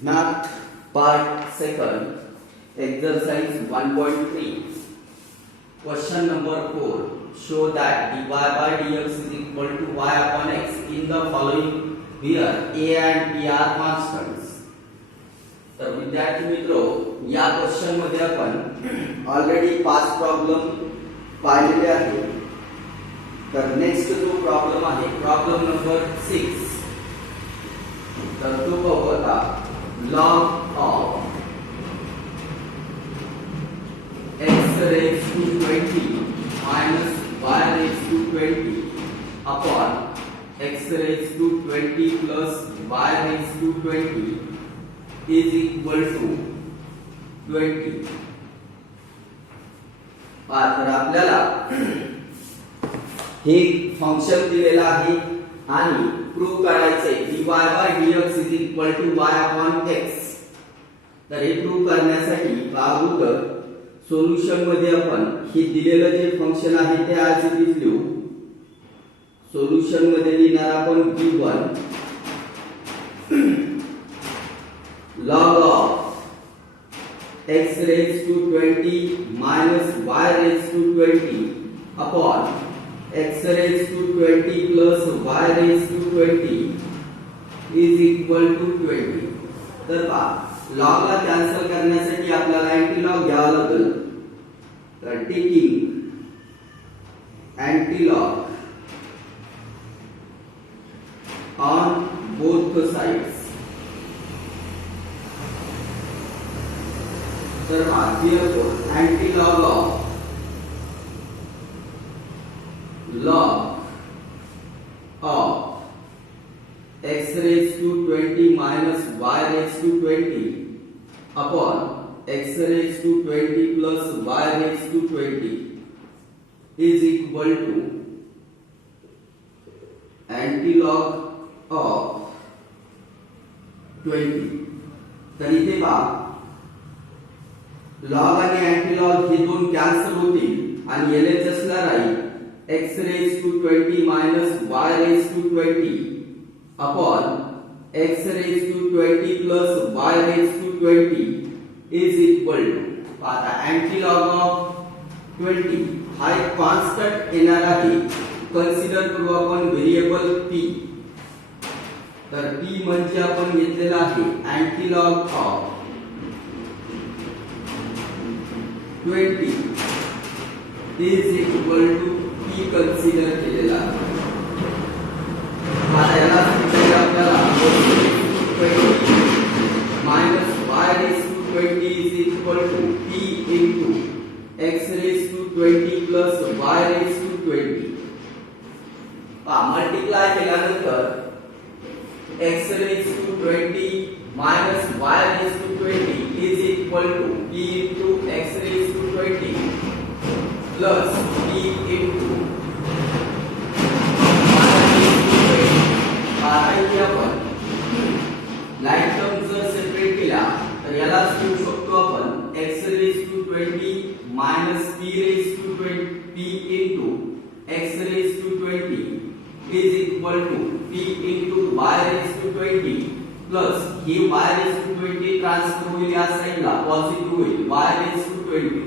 Math part second, exercise 1.3. Question number 4. Show that dy by dx is equal to y upon x in the following where a and b are constants. तर विद्यार्थी मित्रों, या क्वेश्चन मध्ये आपण ऑलरेडी 5 प्रॉब्लेम पाहिलेले आहेत. तर नेक्स्ट जो प्रॉब्लेम आहे प्रॉब्लेम नंबर 6. तर तो बघू आता. log of x raised to 20 minus y raised to 20 upon x raised to 20 plus y raised to 20 is equal to 20. तर आपल्याला हे फंक्शन दिलेलं आहे आणि प्रूव्ह करायचे dy by dx is equal to y upon x. तर हे प्रूव्ह करण्यासाठी अगोदर सोल्युशन मध्ये आपण हे दिलेलं जे फंक्शन आहे ते ऍज इट इज लिहू. सोल्युशन मध्ये लिहिणार आपण v1 log of x raised to 20 minus y raised to 20 upon x raised to 20 plus y raised to 20 is equal to 20. तर पहा लॉग ला कॅन्सल करण्यासाठी आपल्याला अँटीलॉग घ्यावा लागेल. तर taking antilog on both sides. तर therefore antilog of log of x raised to 20 minus y raised to 20 upon x raised to 20 plus y raised to 20 is equal to antilog of 20. तर इथे पहा log आणि antilog हे दोन कॅन्सल होतील आणि LHS ला राहील x raised to 20 minus y raised to 20 upon x raised to 20 plus y raised to 20 is equal to आता antilog of 20 हा एक कॉन्स्टंट येणार आहे. कन्सिडर करू आपण व्हेरिएबल p. तर p म्हणजे आपण घेतलेला आहे antilog of 20 is equal to p consider केलेला आहे. आता याला आपल्याला minus y raised to 20 is equal to p into x raised to 20 plus y raised to 20. मल्टिप्लाय केल्यानंतर x raised to 20 minus y raised to 20 is equal to p into x raised to 20 plus p into आपण line term जर सेपरेट केला तर याला लिहू शकतो आपण x raised to 20 minus p raised to 20 p into x raised to 20 is equal to p into y raised to 20 plus हे y raised to 20 transfer होईल या साइडला पॉझिटिव्ह होईल y raised to 20.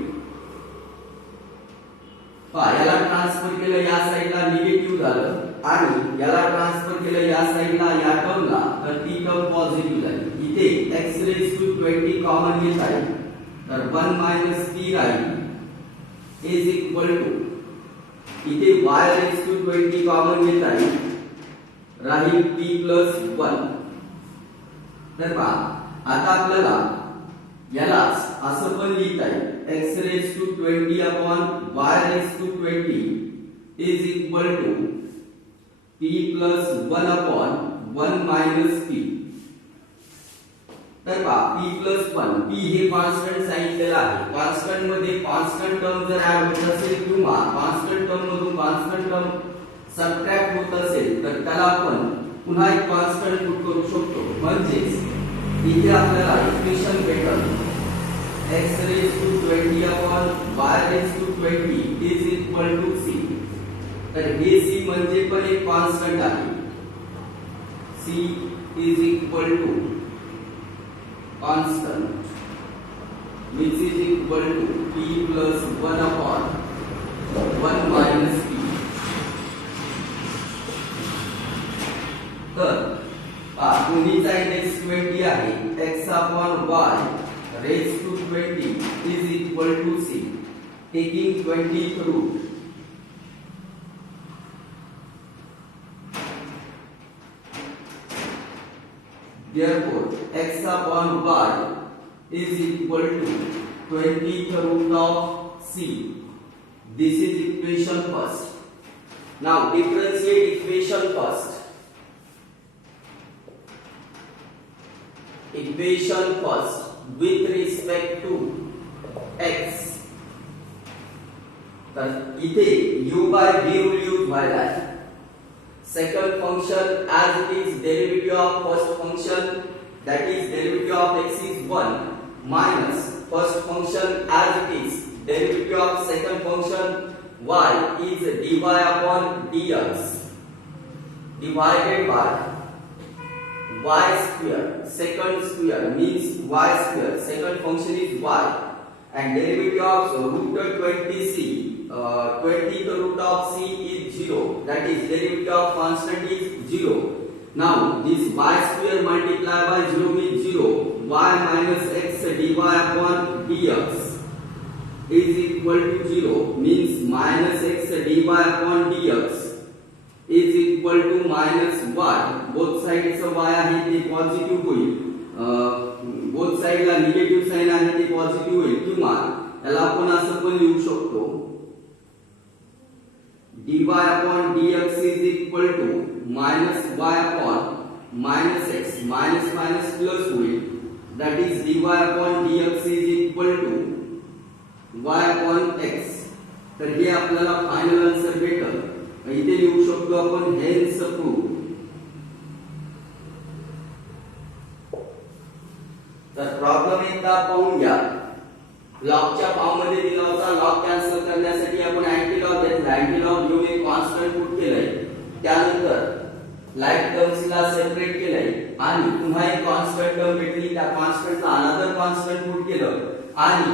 याला ट्रान्सफर केलं या साइडला निगेटिव्ह झालं आणि याला ट्रान्सफर केलं या साइडला या टर्मला तर ती टर्म पॉझिटिव्ह झाली. इथे x raised to 20 कॉमन घेत आहे तर 1 minus p राहील इज इक्वल टू इथे y raised to 20 कॉमन घेत आहे राहील p plus 1. तर पहा आता आपल्याला याला असं पण लिहिता येईल x raised to 20 upon y raised to 20 is equal to p plus 1 upon 1 minus p. तर पहा p plus 1 p हे कॉन्स्टंट सांगितलेलं आहे. कॉन्स्टंट मध्ये कॉन्स्टंट टर्म जर ऍड होत असेल किंवा कॉन्स्टंट टर्म मधून कॉन्स्टंट टर्म सबट्रॅक्ट होत असेल तर त्याला आपण पुन्हा एक कॉन्स्टंट पुट करू शकतो. म्हणजेच इथे आपल्याला इक्वेशन भेटेल x raised to 20 upon y raised to 20 is equal to c. तर हे c म्हणजे पण एक कॉन्स्टंट आहे. c is equal to constant which is equal to p plus 1 upon 1 minus p. तर दोन्हीचा इंडेक्स 20 आहे. x upon y raised to 20 is equal to c. Taking 20th root, therefore x upon y is equal to 20th root of c. This is equation first. Now differentiate equation first. Equation first with respect to x. तर इथे u by v rule use व्हायला आहे. Second function as it is derivative of first function, that is derivative of x is 1 minus first function as it is derivative of second function y is dy upon dx divided by y square. Second square means y square. Second function is y and derivative of root 20c. 20th root of c is 0. That is derivative of constant is 0. Now this y square multiplied by 0 means 0. Y minus x dy upon dx is equal to 0 means minus x dy upon dx is equal to minus y. Both sides y आहे ते पॉझिटिव्ह होईल. बोथ साइडला negative sign आहे ते पॉझिटिव्ह होईल किंवा याला आपण असं पण लिहू शकतो dy upon dx is equal to minus y upon minus x. Minus minus plus होईल. That is dy upon dx is equal to y upon x. तर हे आपल्याला फायनल आन्सर भेटेल. इथे लिहू शकतो आपण हेन्स प्रूव्ह. तर प्रॉब्लेम एकदा पाहून घ्या. लॉगच्या फॉर्म मध्ये दिला होता. लॉग कॅन्सल करण्यासाठी आपण अँटी लॉग घेतला. अँटी लॉग घेऊन एक कॉन्स्टंट पुट केलंय. त्यानंतर लाईक टर्म्सला सेपरेट केलंय आणि पुन्हा एक कॉन्स्टंट टर्म भेटली. त्या कॉन्स्टंटला अनदर कॉन्स्टंट पुट केलं आणि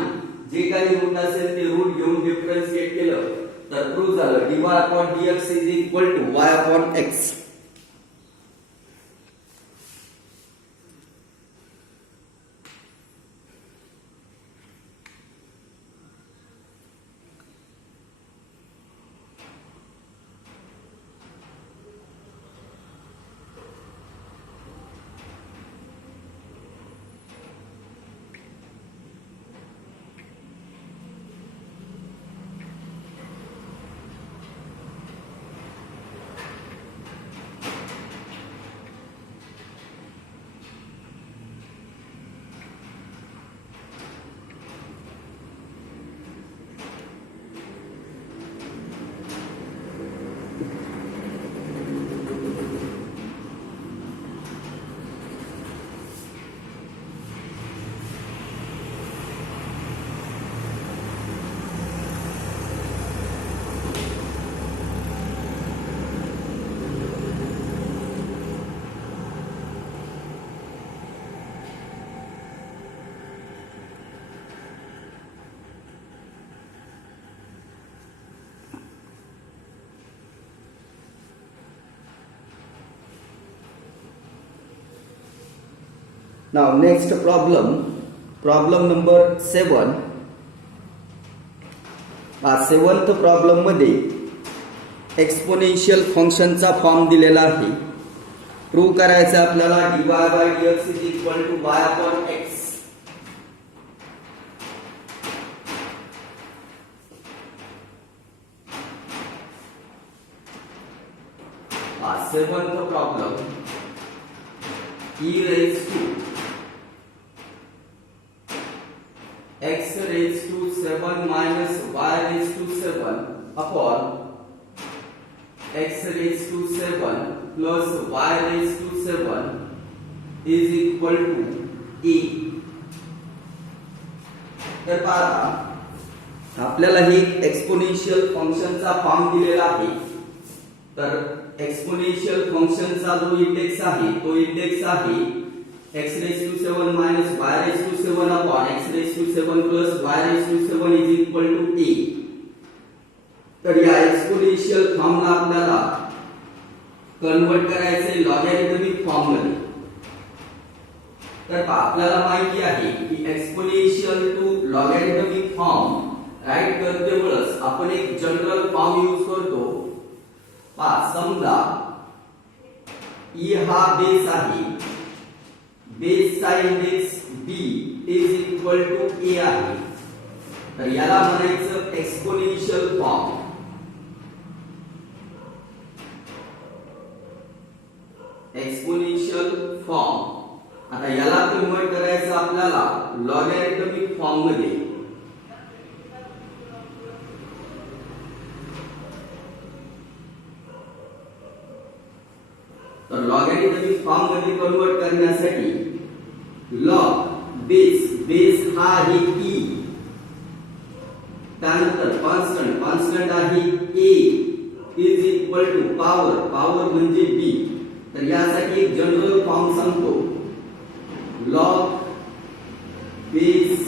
जे काही रूट असेल ते रूट घेऊन डिफरन्शिएट केलं. तर प्रूव्ह झालं dy upon dx is equal to y upon x. Now next problem number 7. Seventh problem मध्ये एक्सपोनेन्शियल फंक्शनचा फॉर्म दिलेला आहे. प्रूव्ह करायचं आपल्याला dy by dx is equal to y upon x. Seventh problem e raised to x raised to 7 minus y raised to 7 upon x raised to 7 plus y raised to 7 is equal to a. तर पहा आपल्याला हे एक्सपोनेन्शियल फंक्शनचा फॉर्म दिलेला आहे. तर एक्सपोनेन्शियल फंक्शनचा जो इंडेक्स आहे तो इंडेक्स आहे x raised to 7 minus y raised to 7 upon x raised to 7 plus y raised to 7 is equal to a. तर या एक्सपोनेन्शियल फॉर्मला आपल्याला कन्वर्ट करायचे लॉगॅरिथमिक फॉर्म मध्ये. तर आपल्याला माहिती आहे की exponential to logarithmic form write करते वेळेस आपण एक जनरल फॉर्म यूज करतो. समजा e हा बेस आहे, बेसचा index b is equal to a आहे. तर याला म्हणायचं एक्सपोनेन्शियल फॉर्म. एक्सपोनेन्शियल फॉर्म आता याला कन्वर्ट करायचं आपल्याला लॉगॅरिथमिक फॉर्म मध्ये. तर लॉगॅरिथमिक फॉर्म मध्ये कन्वर्ट करण्यासाठी लॉग बेस हा आहे e, त्यानंतर कॉन्स्टंट आहे a is equal to power म्हणजे b. तर यासाठी एक जनरल फॉर्म सांगतो. Log base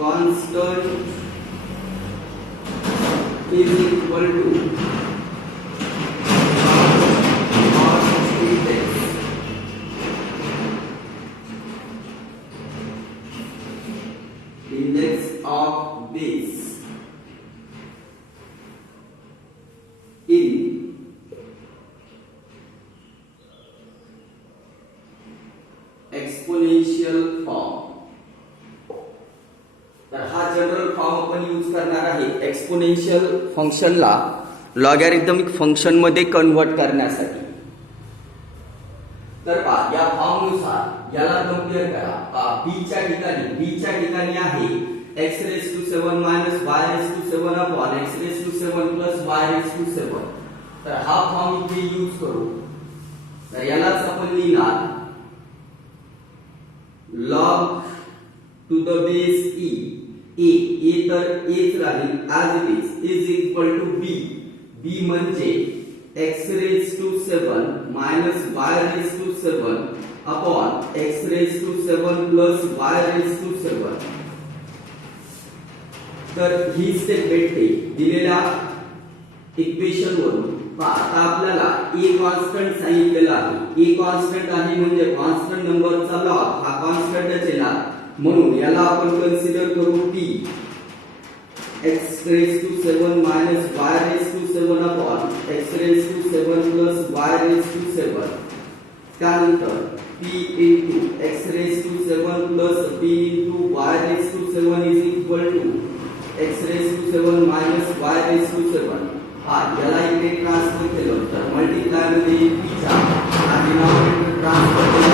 constant is equal to index of base in exponential form. तर हा जनरल फॉर्म आपण यूज करणार आहे एक्सपोनेन्शियल फंक्शनला लॉगॅरिथमिक फंक्शन मध्ये कन्वर्ट करण्यासाठी. तर या फॉर्म नुसार याला कंपेअर करा. b च्या ठिकाणी आहे x raised to 7 minus y raised to 7 upon x raised to 7 plus y raised to 7. तर हा फॉर्म इथे यूज करू. तर यालाच आपण लिहिणार log to the base a तर aच राहील as it is equal to b म्हणजे x raised to 7 minus y raised to 7 upon x raised to 7 plus y raised to 7. तर ही स्टेप भेटते दिलेल्या इक्वेशन वरून. आता आपल्याला a कॉन्स्टंट सांगितलेला आहे. a कॉन्स्टंट आहे म्हणजे कॉन्स्टंट नंबरचा लॉग हा कॉन्स्टंटच येणार. म्हणून याला आपण कन्सिडर करू p x raised to 7 minus y raised to 7 upon x raised to 7 plus y raised to 7. त्यानंतर p into x raised to 7 plus p into y raised to 7 is equal to x raised to 7 minus y raised to 7. याला इकडे ट्रान्सफर केलं तर मल्टिप्लाय मध्ये p चा denominator transfer करू.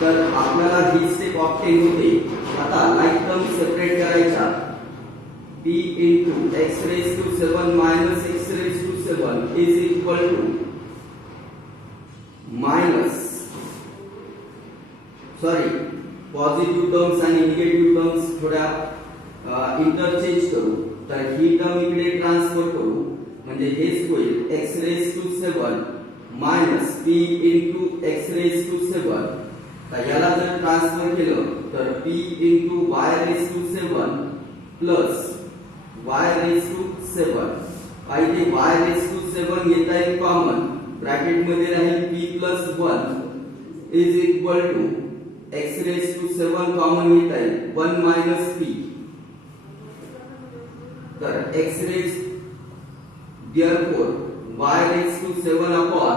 तर आपल्याला ही स्टेप ऑब्टेन होते. आता लाईक टर्म सेपरेट करायच्या. p into x raised to 7 minus x raised to 7 is equal to positive terms आणि निगेटिव्ह टर्म्स थोड्या इंटरचेंज करू. तर ही टर्म इकडे ट्रान्सफर करू म्हणजे हेच होईल x raised to 7 minus p into x raised to 7. तर याला जर ट्रान्सफर केलं तर p into y raised to 7 plus y raised to 7. इथे y raised to 7 घेता येईल कॉमन. ब्रॅकेट मध्ये राहील p plus 1 is equal to x raised to 7 कॉमन घेता येईल 1 minus p. तर x raised therefore y raised to 7 upon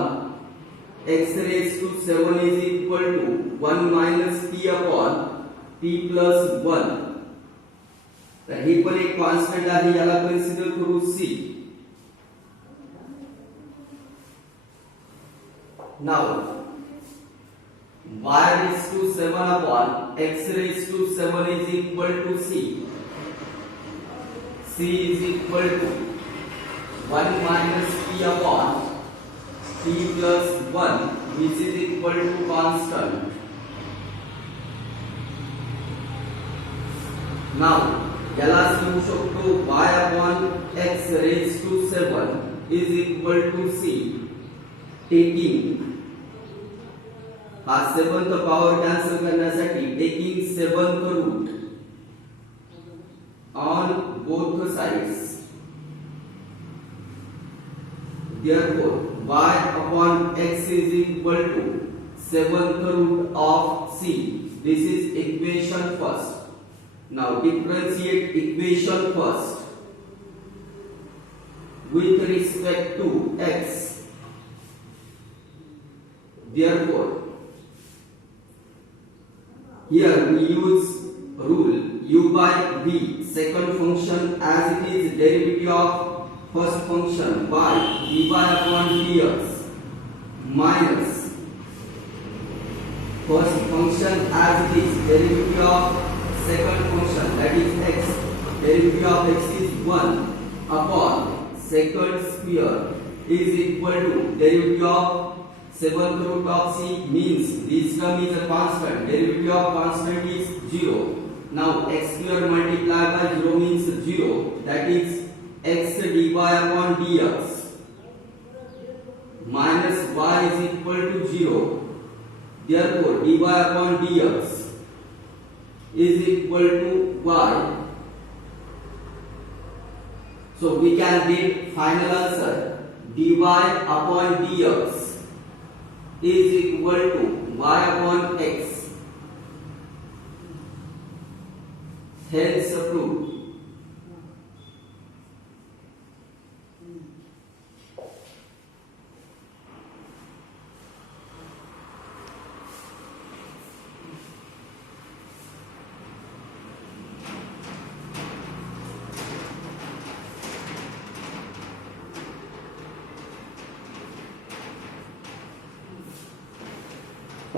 x raised to 7 is equal to 1 minus p upon p plus 1. तर ही पण एक कॉन्स्टंट आहे. याला कन्सिडर करू c. Now y raised to 7 upon x raised to 7 is equal to c. c is equal to 1 minus p upon p plus 1 which is equal to constant. Now याला लिहू शकतो y upon x raised to 7 is equal to C taking हा seventh power cancel करण्यासाठी taking seventh root on both sides therefore y upon x is equal to seventh root of c. This is equation first. Now differentiate equation first with respect to x. Therefore here we use rule u by v, second function as it is derivative of first function by dy upon dx minus first function as it is derivative of second function, that is x, derivative of x is 1 upon second square is equal to derivative of seventh root of c, means this term is a constant, derivative of constant is 0. Now x square multiplied by 0 means 0, that is x dy upon dx minus y is equal to 0. Therefore dy upon dx is equal to y. So we can get final answer dy upon dx is equal to y upon x. Hence proved.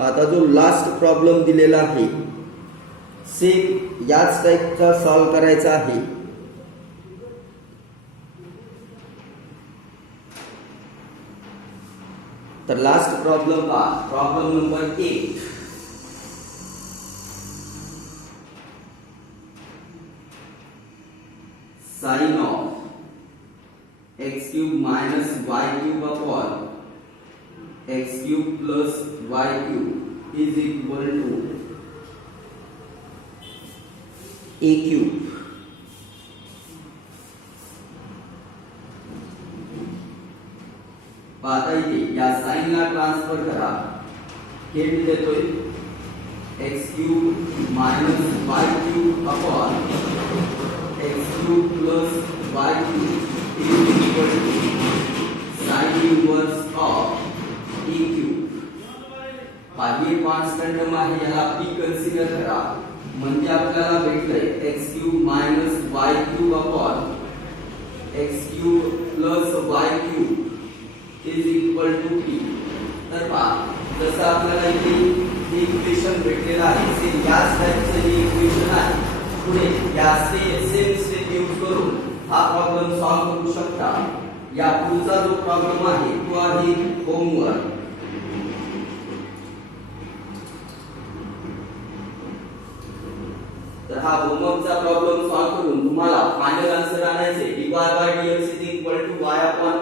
आता जो last problem दिलेला आहे सेम याच टाइपचा सॉल्व करायचा आहे. तर last problem पहा, problem number 8. Sine of x cube minus y cube upon x cube plus y cube is equal to a cube. पाहता इथे या साइन ला ट्रान्सफर करा. हे मी देतोय x cube minus y cube upon x cube plus y cube is equal to sin inverse of a cube. बाकी constant term आहे याला p consider करा, म्हणजे आपल्याला भेटलंय x cube minus y cube upon x cube plus y cube is equal to p. तर पहा जसं आपल्याला इथे इक्वेशन भेटलेलं आहे सेम याच टाइपचं हे इक्वेशन आहे. पुढे या सेम स्टेप यूज करून हा प्रॉब्लेम सॉल्व करू शकता. या पुढचा जो प्रॉब्लेम आहे तो आहे होमवर्क. तर हा होमवर्कचा प्रॉब्लेम सॉल्व करून तुम्हाला फायनल आन्सर आणायचे dy by dx is equal to y upon